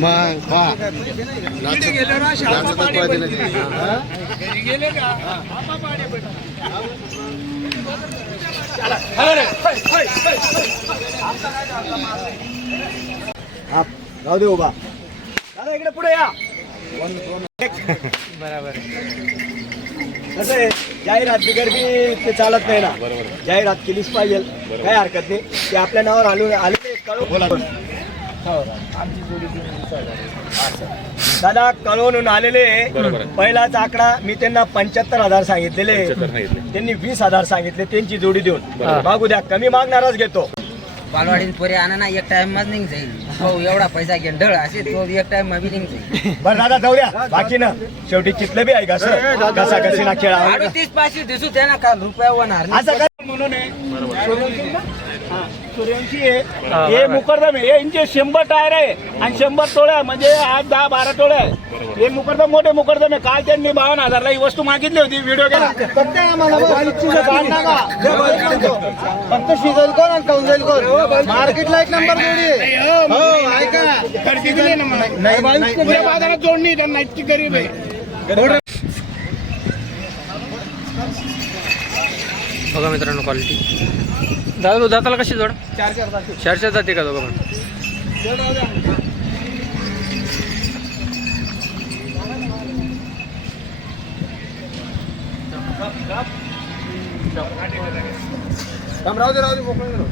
मग पहा नाचतच पाहिजे ना हा दे उभा. दादा इकडे पुढे या. बरोबर. कसं आहे? जाहिरात बिगर बी ते चालत नाही ना. जाहिरात केलीच पाहिजे. काही हरकत नाही. ते आपल्या नावावर आलो आले कळव हो. आमची जोडी तीन वीस हजार दादा कळवून आलेले. पहिलाच आकडा मी त्यांना पंच्याहत्तर हजार सांगितलेले. त्यांनी वीस हजार सांगितले त्यांची जोडी देऊन. मागू द्या कमी मागणारच घेतो. बालवाडीन पोरे आणा ना एक टाइममध्ये निघ जाईल. हो एवढा पैसा घेऊन ढळ असे तो एक टाइममध्ये निघ जाईल. बरं दादा जाऊ द्या बाकी ना शेवटी चितलं बी आहे का सर कसा कशी ना खेळा अडतीस पाचशे दिसू त्या ना काल रुपया होणार नाही. असं काय म्हणून आहे. सूर्यवंशी आहे. हे मुकरदम आहे. हे यांचे शंभर टायर आहे आणि शंभर टोळे आहे. म्हणजे आज दहा बारा टोळे आहे. हे मुकरदम मोठे मुकरदम आहे. काल त्यांनी बावन्न हजारला ही वस्तू मागितली होती. व्हिडिओ केला फक्त शिजल कोण आणि खाऊन जाईल कोण मार्केटला एक नंबर जोडी आहे. हो ऐका. नाही. बाजारात जोडणी त्यांना इतकी गरीब आहे. बघा मित्रांनो क्वालिटी दादा तू दाताला कशी जोड? चार चार जाते. का दोघं पण? राहू दे राहू दे मोकळं राहू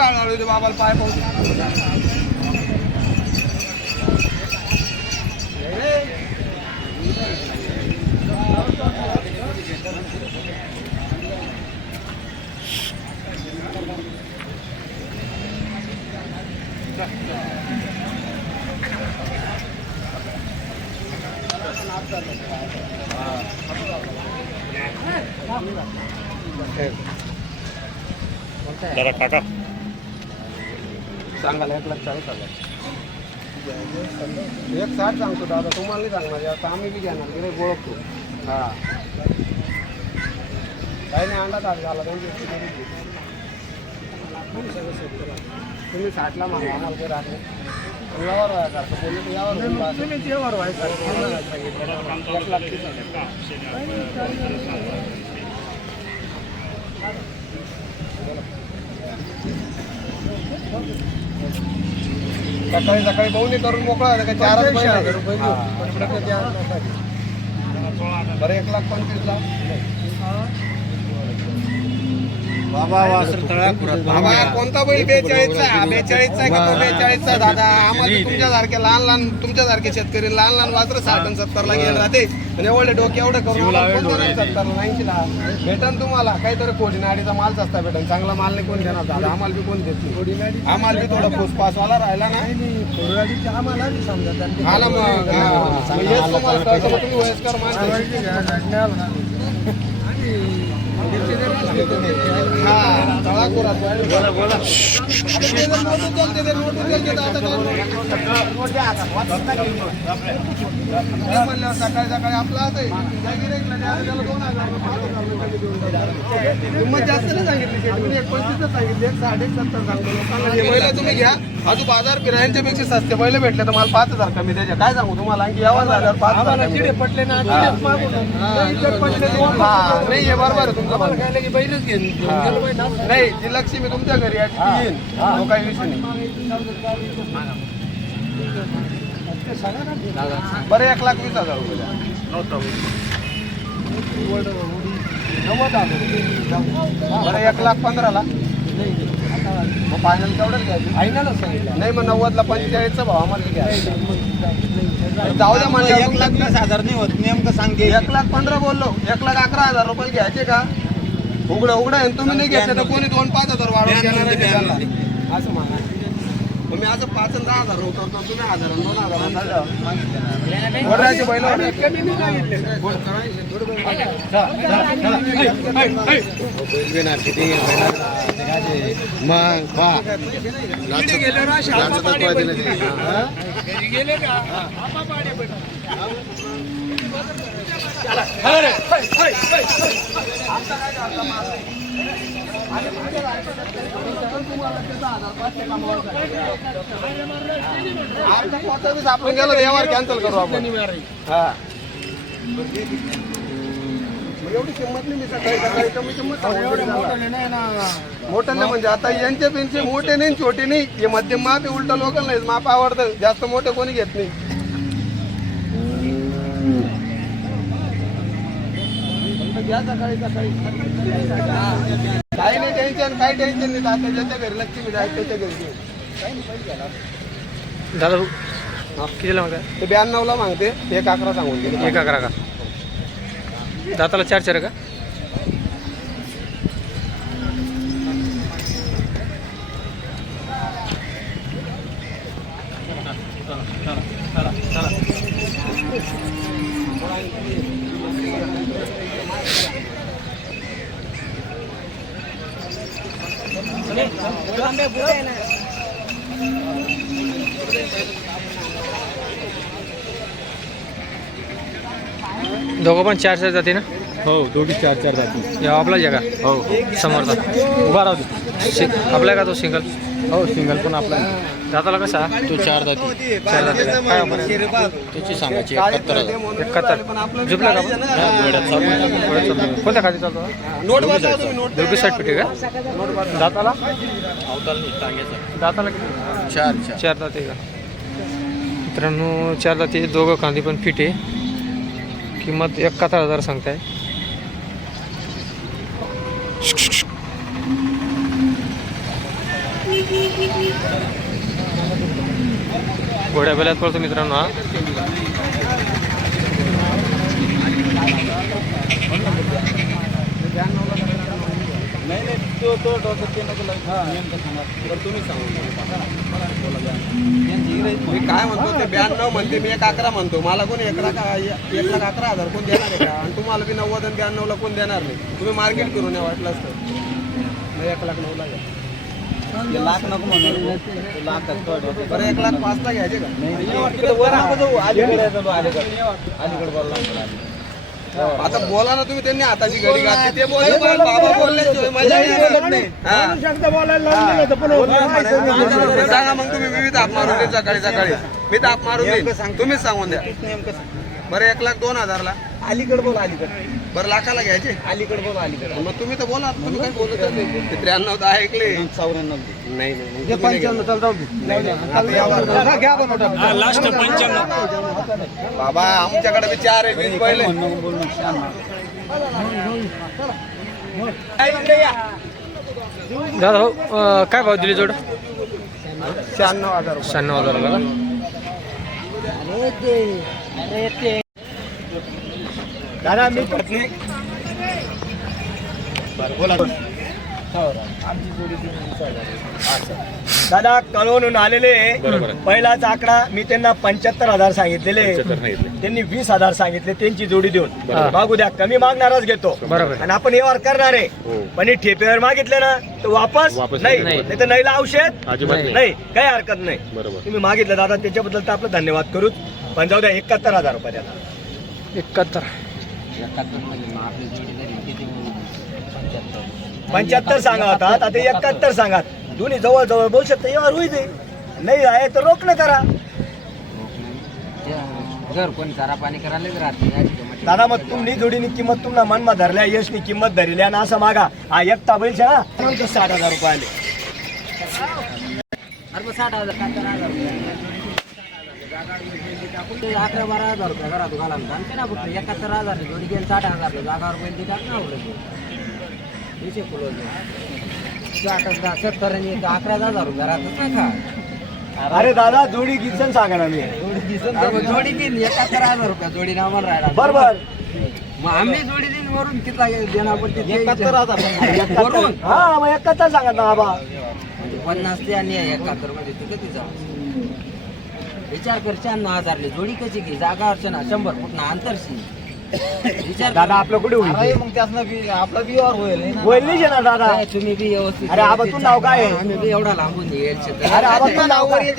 हळूहळू इथे बाबाला पाय पाहू सांगायला एक लाख चाळीस हजार. एक साठ सांगतो दादा तुम्हाला नाही सांगणार. आता आम्ही बी घेणार गिरे ओळखतो हा. काही नाही अंडा ताट झाला तुम्ही साठला मागा आम्हाला काही राहत यावर व्हायचं बोलले यावर व्हायचं एक लाख तीस हजार. सकाळी सकाळी बहुनी करून मोकळा झाला का चारच महिने बरं एक लाख पंचवीस लाख बाबा वासर बाबा कोणता बैल बेचाळीसचा आहे? बेचाळीसचा आहे का तो बेचाळीसचा? दादा आम्हाला तुमच्यासारखे लहान लहान तुमच्यासारखे शेतकरी लहान लहान वासर साठ आणि सत्तरला गेले राहते. आणि एवढे डोके एवढे करून सत्तरला ऐंशीला भेटन तुम्हाला. काहीतरी कोडी नाडीचा माल सस्ता भेटन. चांगला माल नाही कोण देणार? दादा आम्हाला बी कोण देत नाही. आम्हाला बी थोडा फुसपासवाला राहिला ना. ना मग. हा. मग तुम्हाला तुम्ही वयस्कर माणसं हा बोला सकाळी सकाळी आपला आता किंमत जास्त नाही सांगितली शेवटी. एक पंचवीसच सांगितली एक साडे सत्तर सांगतो. बैल तुम्ही घ्या. अजून बाजार फिरायच्या पेक्षा सस्ते बैल भेटले तर मला पाच हजार कमी द्यायचे. काय सांगू तुम्हाला? आणखी यावर झाल्यावर पाच हजार चिडे पटले ना नाही हे बरोबर आहे तुमचं म्हणणं. बैलच घेऊन नाही ती लक्ष्मी तुमच्या घरी आहे ती येईन. तो काही विषय नाही. बरं एक लाख वीस हजार रुपये द्या. नव्वद हजार. बरं एक लाख पंधराला. मग फायनल केवढं घ्यायचं? फायनलच सांगितलं नाही मग नव्वदला पंचेचाळीसचा भाव आम्हाला घ्यायचा जाऊ द्या म्हणजे एक लाख वीस हजार नाही होत नेमकं सांगते. एक लाख पंधरा बोललो एक लाख अकरा हजार रुपये घ्यायचे का? उघडं उघडं तुम्ही नाही घ्यायचे तर कोणी दोन पाच हजार वाढवून त्याला. असं म्हणा. मग मी असं पाच आणि दहा हजार उतरतो तुम्ही हजार दोन हजार वडाचे बैल मग पहा. लाचचं तत्व दिलं तिने. आपण गेलो व्यवहार कॅन्सल करू आपण हा एवढी किंमत नाही मी सकाळी सकाळी कमी किंमत नाही म्हणजे आता यांचे पेन्सिल मोठे नाही छोटे नाही. हे मध्यम माप उलट लोकल नाही माप आवडतं. जास्त मोठे कोणी घेत नाही. घ्या सकाळी सकाळी. काही नाही टेन्शन काही टेन्शन नाही. आता ज्याच्या घरी लक्ष्मी जायचं त्याच्या घरी घेऊ. दादा भाऊ कितीला मागताय ते ब्याण्णवला मागते. एक अकरा सांगून दिले. एक अकरा का? दाताला चार चार का? दोघं पण चार चार जाते ना? हो दोघी चार चार जाती. या आपला जगा? हो. समोरचा. उभा राहू सिंग आपला का तो सिंगल हो सिंगल पण आपला दाताला कसा? तो चार आपण त्याची सांगायची एकाहत्तर एकाहत्तर. झुपला का. कोणत्या खाली चालतो? नोट वाचवा तुम्ही नोट दोघी साठ पिटे का? दाताला? दाताला किती? चार चार. दाते का? मित्रांनो चार दाते दोघं कांदे पण फिट आहे. किंमत एकाहत्तर हजार सांगताय. घोड्या बेल्यात पडतो मित्रांनो हा. मी काय म्हणतो ते ब्याण्णव म्हणते मी एक अकरा म्हणतो. मला कोण एक लाख एक लाख अकरा हजार कोण देणार आहे का? आणि तुम्हाला बी नव्वद आणि ब्याण्णवला कोण देणार नाही? तुम्ही मार्केट करून या वाटलं असतं. एक लाख नऊला घ्या लाख नको म्हणून बरं एक लाख पाचला घ्यायचे का? आता बोला ना तुम्ही त्यांनी हाताची घडी घातली. ते बोलले बाबा बोलले मजा नाही. हा. सांगा मग तुम्ही मी ताप मारून देईन सकाळी सकाळी. मी ताप मारून देईन तुम्हीच सांगून द्या. बरं एक लाख दोन हजारला. अलीकड बोला अलीकड. बरं लाखाला घ्यायचे? अलीकड बोला अलीकड. मग तुम्ही तर बोला तुम्ही काय बोलत नाही. ते त्र्याण्णव दहा ऐकले चौऱ्याण्णव नाही नाही पंच्याण्णव चाल लास्ट पंच्याण्णव. बाबा आमच्याकडे बी चार आहे वीस पहिले. दादा भाऊ अं, काय भाव दिली जोड? शहाण्णव हजार. शहाण्णव हजाराला का? दादा मी पत्नी दादा कळवून आलेले. पहिलाच आकडा मी त्यांना पंच्याहत्तर हजार सांगितलेले. त्यांनी वीस हजार सांगितले त्यांची जोडी देऊन. हा. मागू द्या कमी मागणारच घेतो. बरोबर. आणि आपण व्यवहार करणार आहे. पण हे ठेपेवर मागितले ना तर वापस नाही. तर नाहीला औषध. नाही. नाही. काही हरकत नाही. तुम्ही मागितलं दादा त्याच्याबद्दल तर आपलं धन्यवाद करूच. पण जाऊ द्या एकाहत्तर हजार रुपये द्या. एकाहत्तर. पंच्याहत्तर सांगा होता आता एकाहत्तर सांगा दोन्ही जवळ जवळ बोलू शकता व्यवहार होईल. नाही आहे तर रोखणं करा घर कोणी चारा पाणी करायलाच राहते दादा मग तुम्ही जोडीनी किंमत तुम्हाला मनमा धरल्या यशनी किंमत धरली आणि असं मागा हा एकटा बैल छा ना साठ हजार रुपये आले अरे साठ हजार. ते अकरा बारा हजार रुपये घरात घाला आणते ना फक्त एकाहत्तर हजार जोडी गेली साठ हजार जागावर बैल ते टाक ना विषय फुलवतो सत्तर आणि अकरा हजार रुपये ना अरे दादा जोडी किसन सांगा ना मी जोडी तीन एकाहत्तर हजार रुपये जोडी नावाला राहिला. बरोबर मग आम्ही जोडी तीन वरून किती देणार पडते एकाहत्तर वरून? हा मग एकाहत्तर सांगा ना बाबा. म्हणजे पन्नास ते आणि एकाहत्तरमध्ये तू किती विचार कर शहाण्णव हजारले जोडी कशी घे? जागा अर्चना शंभर फूट ना अंतरशी विचार दादा आपलं कुठे होईल मग त्यातनं आपला बिवार होईल होईल नाही ना दादा? काय तुम्ही बी व्यवस्थित अरे आबा, तू नाव काय? आहे? आम्ही बी एवढा लांबून येईल. अरे आबा, तू नाव काय?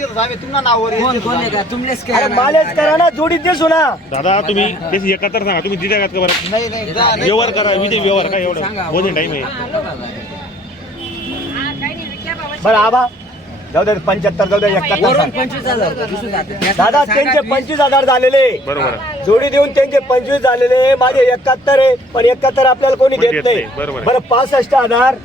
कोण कोण आहे का? तुमलेच काय अरे मालेच करा ना जोडीत देसू ना दादा तुम्ही तेच एकाहत्तर सांगा तुम्ही दिल्या का बरं नाही नाही व्यवहार करा विजय व्यवहार काय एवढं? बोलून टाईम आहे. बरं आबा. जाऊ दे पंच्याहत्तर जाऊ दे एकाहत्तर. दादा त्यांचे वीस. पंचवीस हजार झालेले बरोबर जोडी देऊन त्यांचे पंचवीस झालेले माझे एकाहत्तर आहे पण एकाहत्तर आपल्याला कोणी देत नाही नाही. बरं पासष्ट हजार.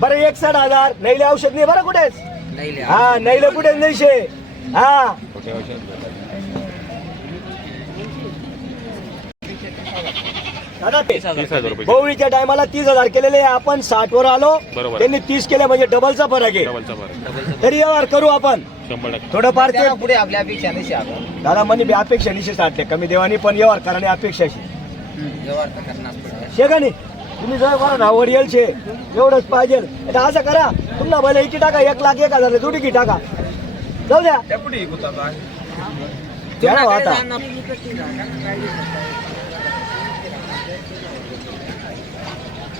बरं एकसठ हजार नैले औषध नाही बरं कुठेच नाही. हा नैले कुठेच नाही शे हा गौरीच्या टायमाला तीस हजार केलेले आपण साठ वर आलो. त्यांनी तीस केले म्हणजे डबलचा फरक आहे. तरी व्यवहार करू आपण. थोडंफार ते पुढे आपल्या अपेक्षा दादा म्हणे बी अपेक्षा निश्चित साठले. कमी देवानी पण व्यवहार कराने अपेक्षाशी. शे का नाही? तुम्ही जर बरं नावर येईल शे एवढंच पाहिजे. आता असं करा तुम्हाला भले इथे टाका एक लाख एक हजार जोडी की टाका. जाऊ द्या. ना हो आता.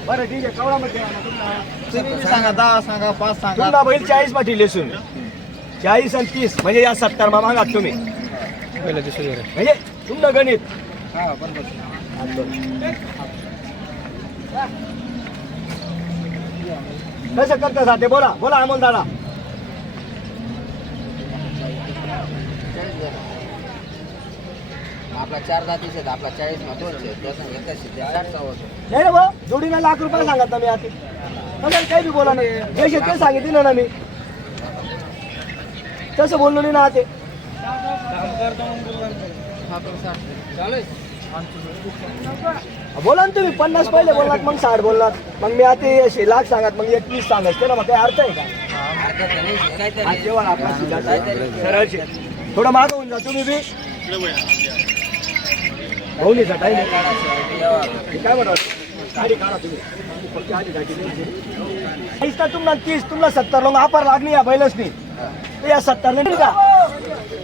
बरं ठीक आहे मध्ये सांगा दहा सांगा पाच तुम्हाला बैल चाळीसमध्ये लेसून. चाळीस आणि तीस म्हणजे या सत्तर मा मागा तुम्ही. म्हणजे तुमचं गणित. हा कसं करता साधे? बोला बोला अमोल दादा. आपला चार जातीचे आहेत, आपला एकच आहे, ते. नाही भाऊ जोडीला लाख रुपये सांगत ना मी आता नंतर काही बी बोला नाही जसे ते सांगितले ना मी. तसं बोललो नाही ना ते बोला ना तुम्ही पन्नास पहिले बोललात मग साठ बोललात. मग मी आता असे लाख सांगत मग एकवीस सांगत ते ना मग काही अर्थ आहे का? हरकत नाही आज काहीतरी. जेवण आपला सिद्धांत आहे. सरळ शे. थोडं मागं होऊन जा तुम्ही बी. भाऊनीचा टाईम आहे. काय म्हणतो गाडी काढा तुम्ही. तीस का तुम्हाला तीस तुम्हाला सत्तर लोक आपार लागली या बैलच नाही या सत्तर नाही का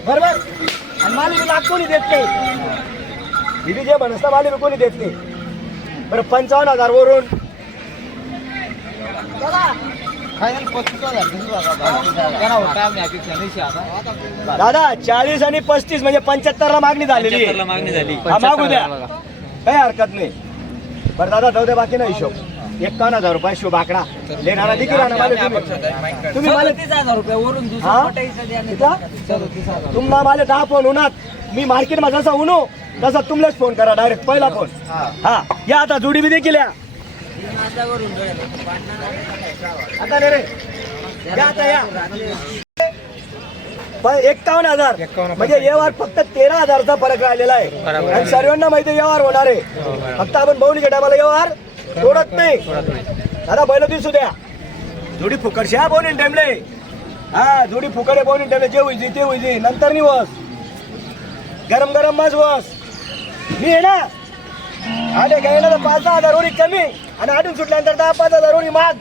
बरोबर? आणि मालिक लाख कोणी देत नाही? दिदी जे म्हणत मालिक कोणी देत नाही. बरं पंचावन्न हजार वरून. दादा चाळीस आणि पस्तीस म्हणजे पंच्याहत्तर ला मागणी झालेली आहे. मागणी झाली. हा, मागू द्या. काही हरकत नाही. बरं दादा जाऊ दे बाकी ना हिशोब. एकावन्न हजार रुपये हिशोब आकडा. लेणारा देखील राहणार मला तुम्ही. तुम्ही मला सदतीस हजार रुपये वरून दुसरं हा? मोठ्याचं द्या नाही. कितला? सदतीस हजार तुम्हाला मला दहा फोन होणार. मी मार्केटमध्ये जसा उनो तसा तुमलेच फोन करा. डायरेक्ट पहिला फोन हा. या आता जोडी बी देखील या. आता रे या आता या. एक्कावन्न हजार. म्हणजे व्यवहार फक्त तेरा हजारचा फरक राहिलेला आहे. आणि सर्वांना माहिती व्यवहार होणार आहे. फक्त आपण बहुलीच्या टायमाला व्यवहार सोडत नाही. दादा बैल दिसू द्या. जोडी फुकटशी हा बोनी टेमले हा जोडी फुकट आहे बोनी टेमले जे होईची ते होईची नंतर नि वस. गरम गरम मज वस. मी आहे ना? आले घ्यायला तर पाच दहा हजार कमी. आणि आडून सुटल्यानंतर दहा पाच हजार रोडी माग.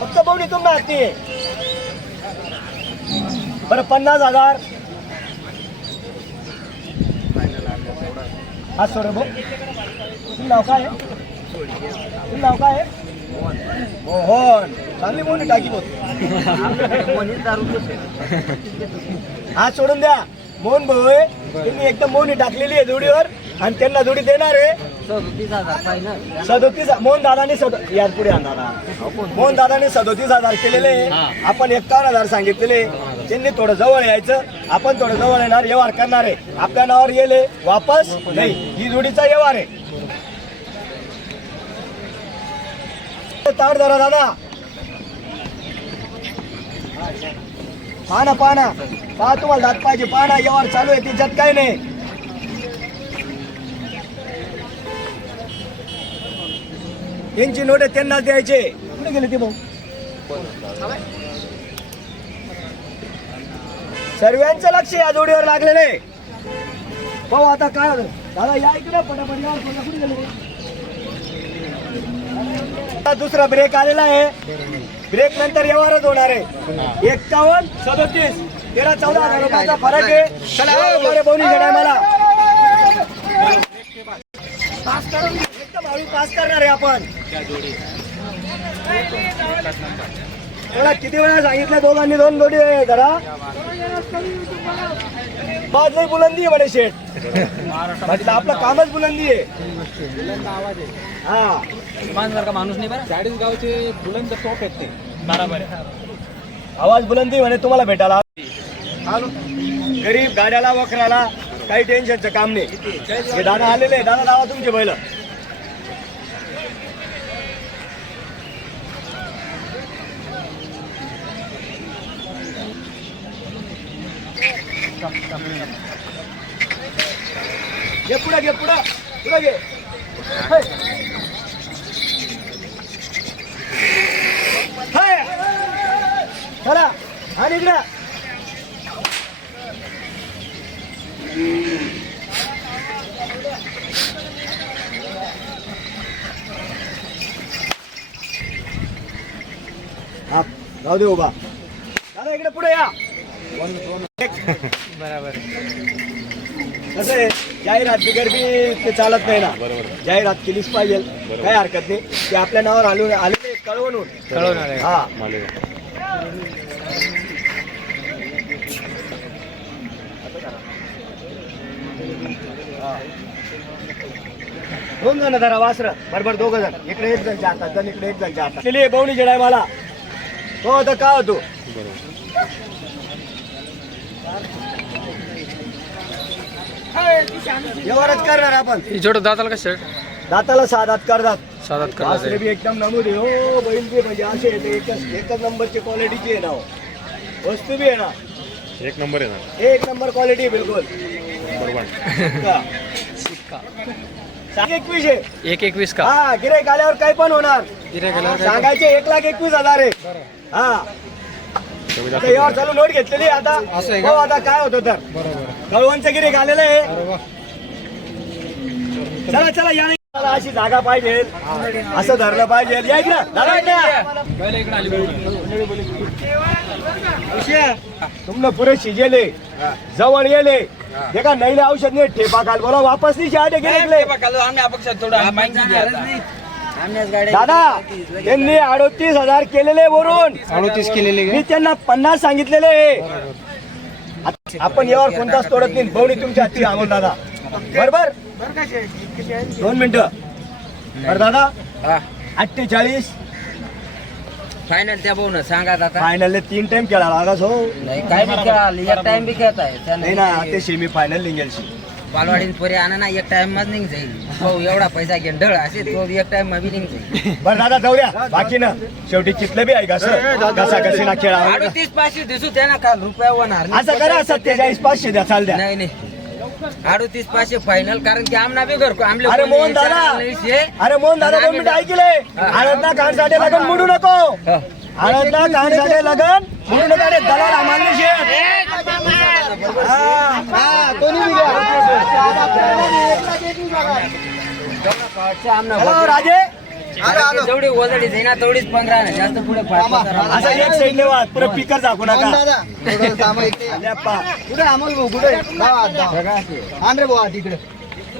फक्त बोनी तुम हाती बरं पन्नास हजार. हा सोड भाऊ. तुम नाव काय आहे? तुम नाव काय आहे? मोहन. चांगली मोहन टाकी कोणीच हा सोडून द्या. मोहन भाऊ आहे. तुम्ही एकदम मोहनी टाकलेली आहे जोडीवर आणि त्यांना जोडी देणार आहे. सदतीस हजार फायनल सदोतीस मोहन दादाने सद यार पुढे आण दादा. मोहन दादाने सदोतीस हजार केलेले. आपण एकावन्न हजार सांगितलेले. त्यांनी थोडं जवळ यायचं आपण थोडं जवळ येणार व्यवहार करणार आहे. आपल्या नावावर येले वापस नाही. ही जोडीचा व्यवहार आहे. ताड धरा दादा. पाना पाना पहा तुम्हाला दात पाहिजे. पाना यावर चालू आहे. त्याच्यात काय नाही. यांची नोट त्यांना द्यायचे. कुठे गेले ते भाऊ? सर्वांचं लक्ष या जोडीवर लागलेलं आहे. भाऊ आता काय होतं? दादा या इकडे पटापट या. कुठे गेले दुसरा ब्रेक आलेला आहे. ब्रेक नंतर व्यवहारच होणार आहे. एक्कावन्न सदतीस तेरा चौदा हजार रुपयाचा फरक आहे. चला. बोनी घेणार मला. हळू पास करणार आहे आपण. मला किती वेळा सांगितलं दोघांनी दोन जोडी आहे जरा? लई बुलंदी आहे बडे शेठ. म्हटलं आपलं कामच बुलंदी आहे. हा. आवाज बुलंदी म्हणे तुम्हाला भेटायला. आलो. गरीब गाड्याला वखराला काही टेन्शनचं काम नाही. हे दादा आलेले. दादा लावा तुमचे बैल. घे पुढे घे पुढे पुढे घे हे. हे. चला आणि इकडे हा राहू दे उभा दादा इकडे पुढे या बरोबर. कसं आहे? जाहिरात बिगर बी ते चालत नाही ना. जाहिरात केलीच पाहिजे. काही हरकत नाही. ते आपल्या नावावर आलो आलेले कळवून कळवणार आहे हा. दोन जण जरा वासर. बरोबर दोघ जण. इकडे एक जण जातात जण इकडे एक जण जातात. केली बवणी जडाय मला. हो आता का होतो? व्यवहारच करणार आपण. ही जोड दाताला कशी आहे? दाताला साधात करतात साधात बी एकदम नमूद आहे. हो बैल बी म्हणजे असे आहे ते एकच एकच नंबरची क्वालिटीची आहे ना हो. वस्तू बी आहे ना. एक नंबर आहे ना. एक नंबर क्वालिटी बिलकुल. बरोबर का? सांग एकवीस आहे. एक एकवीस का? हा गिराईक आल्यावर काय पण होणार. गिऱ्हाईक आल्यावर काय? सांगायचे एक लाख एकवीस हजार आहे. हा. आता यावर चालू नोट घेतलेली आता. असं आहे का? हो आता काय होतं तर. कळवणचं गिरेक आलेलं आहे. चला चला या मला अशी जागा पाहिजे. असं धरलं पाहिजे. या इकडं. धरा इकडं. तुमनं पुरे शिजेले. जवळ येले. देखा नैले औषध नाही ठेपा काल बोला. वापस नाही शहाटे गेले आम्हीच गाड्या दादा त्यांनी अडोतीस हजार केलेले वरून. अडोतीस केलेले मी त्यांना पन्नास सांगितलेले. आपण यावर कोणताच तोडत नाही. बवणी तुमच्या हातची अमोल दादा. बरोबर? दोन मिनिटं. बरं दादा. अठ्ठेचाळीस. फायनल त्या भाऊ ना सांगा आता फायनल तीन टाइम खेळा लागास हो. नाही काय बी खेळाल? एक टाइम बी खेळत आहे नाही ना ते सेमी फायनल निघेलशी बालवाडीन पोरी आणा ना एक टाइममध्ये निघ जाईल. भाऊ एवढा पैसा घेऊन ढळ असे तो एक टाइममध्ये निघ जाईल. बरं दादा जाऊ द्या. बाकी ना शेवटी चितलं बी आहे का सर कसा कशी ना खेळा अडतीस पाचशे दिसू त्यांना काल रुपया होणार नाही. असं करा सत्तेचाळीस पाचशे द्या चाल द्या. नाही नाही. अडतीस पाचशे फायनल कारण की आमना बी घर आमले अरे मोहन दादा. अरे मोहन दादा दोन मिनिटं ऐकले. आळदला कानसाठी लगन मुडू नको. आळदला कानसाठी लगन मुडू नको. दलाल आम्हाला हॅलो राजे जेवढी तेवढीच पंधरा ना जास्त पुढे पाच पंधरा. असं एक साईड वाद पुढे पिकर दाखवू नका. अल्ल्याप्पा. कुठे अमोल भाऊ? कुठे? आण रे भाऊ तिकडे.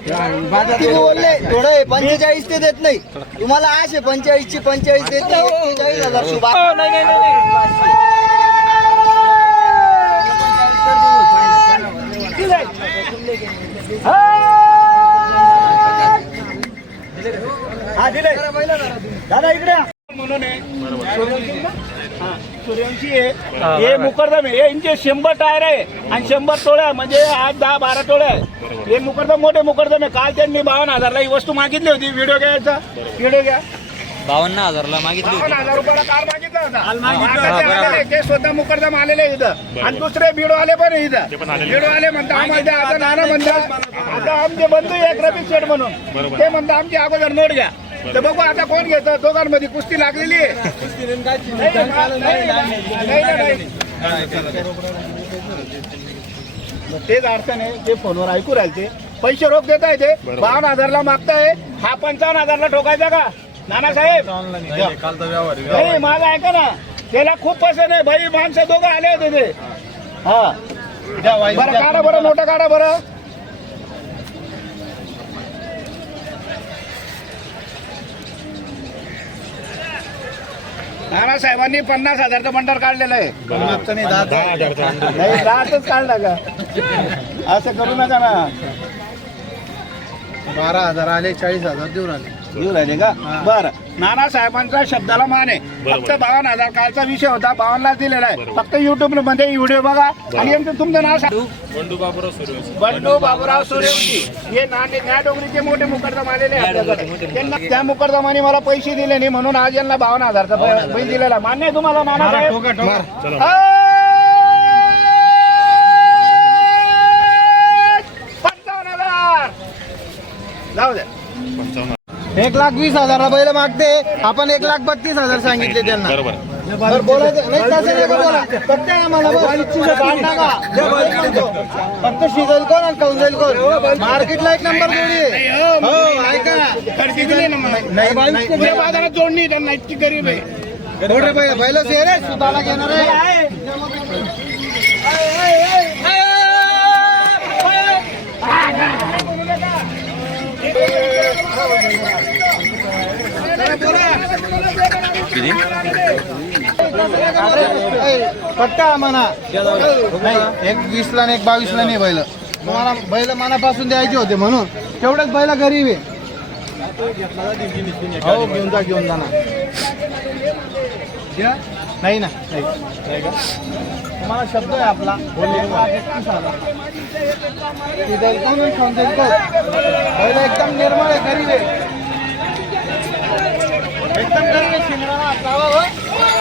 किती बोलले? थोडं पंचेचाळीस ते देत नाही. तुम्हाला आश आहे पंचेचाळीस ची पंचेचाळीस देत नाही. एक्केचाळीस हजार शुभा दिलंय. हा. दिलंय. दादा इकडे. म्हणून. सूर्यवंशी? हा, आहे. मुकरदम आहे. यांचे शंभर टायर आहे आणि शंभर टोळ्या म्हणजे आज दहा बारा टोळ्या आहे हे मुकरदम मोठे मुकरदम आहे. काल त्यांनी बावन्न हजारला ही वस्तू मागितली होती. व्हिडिओ घ्यायचा. व्हिडिओ घ्या. बावन्न हजारला मागितली बावन्न हजार रुपयाला कार मागितला हा, ते बरोबर. आलेले, ते स्वतः मुकरदम आलेले इथं. आणि दुसरे बिडो आले पण आहे ते पण इथं आलेले. बिडो आले म्हणता आम्हाला आता नाना म्हणतात आता आमचे बंधू एक रबी शेठ म्हणून. बरोबर. ते म्हणता आमची अगोदर नोट घ्या. तर बघू आता कोण घेतं. दोघांमध्ये कुस्ती लागलेली आहे. नाही, नाही, नाही, नाही, नाही. मग तेच अडचण आहे. ते फोनवर ऐकू राहिले ते. पैसे रोख देत आहे ते. बरोबर. बावन्न हजारला मागताय. हा पंचावन्न हजारला ठोकायचा का? नानासाहेब नाही माझं ऐका ना. त्याला खूप पसंत आहे भाई माणसं दोघं आले होते ते. हा. बरं काढा बरं मोठं काढा बरं. नानासाहेबांनी पन्नास हजारचं बंडर काढलेलं आहे. नाही राहतच काढला का? असं करू नका ना. बारा हजार आले चाळीस हजार देऊन आले. येऊ राहिले का? बर. नाना साहेबांचा शब्दाला मान आहे. फक्त बावन्न हजार कालचा विषय होता बावन्नला दिलेला आहे. फक्त युट्यूबमध्ये व्हिडिओ बघा. आणि यांचं तुमचं नाव सांग. बंडू बाबूराव सूर्यवंशी. हे नांदे न्या डोंगरीचे मोठे मुकरदम आलेले आपल्याकडे. त्यांना त्या मुकरदमाने मला पैसे दिले नाही म्हणून आज यांना बावन्न हजारचा बैल दिलेला. मान्य आहे तुम्हाला नाना साहेब पंचावन्न हजार जाऊ द्या पंचावन्न एक लाख वीस हजार बैल मागते. आपण एक लाख बत्तीस हजार सांगितले त्यांना. बरोबर. बरं, बोलायचं. नाही तसं नका बोला. फक्त आम्हाला बस. इच्छिचं काढ नका. फक्त शिजेल कोण आणि जाईल कोण? मार्केटला एक नंबर जोडी आहे. हो ऐका. खर्ची दिली ना मला. नाही नाही पुढे बाजारात जोडणी त्यांना इतकी गरीब आहे. मोठे बैल बैल शेर आहे सुताला घेणार आहे. पट्टा म्हणा नाही एक वीसला आणि एक बावीसला नाही बैल. तुम्हाला बैल मनापासून द्यायचे होते म्हणून. तेवढंच बैल गरीब आहे. हो घेऊन जा घेऊन जा ना. नाही ना. नाही. का? तुम्हाला शब्द आहे आपला. बोलले एकदम निर्मळ आहे गरीब आहे. એકદમ ગરમી છે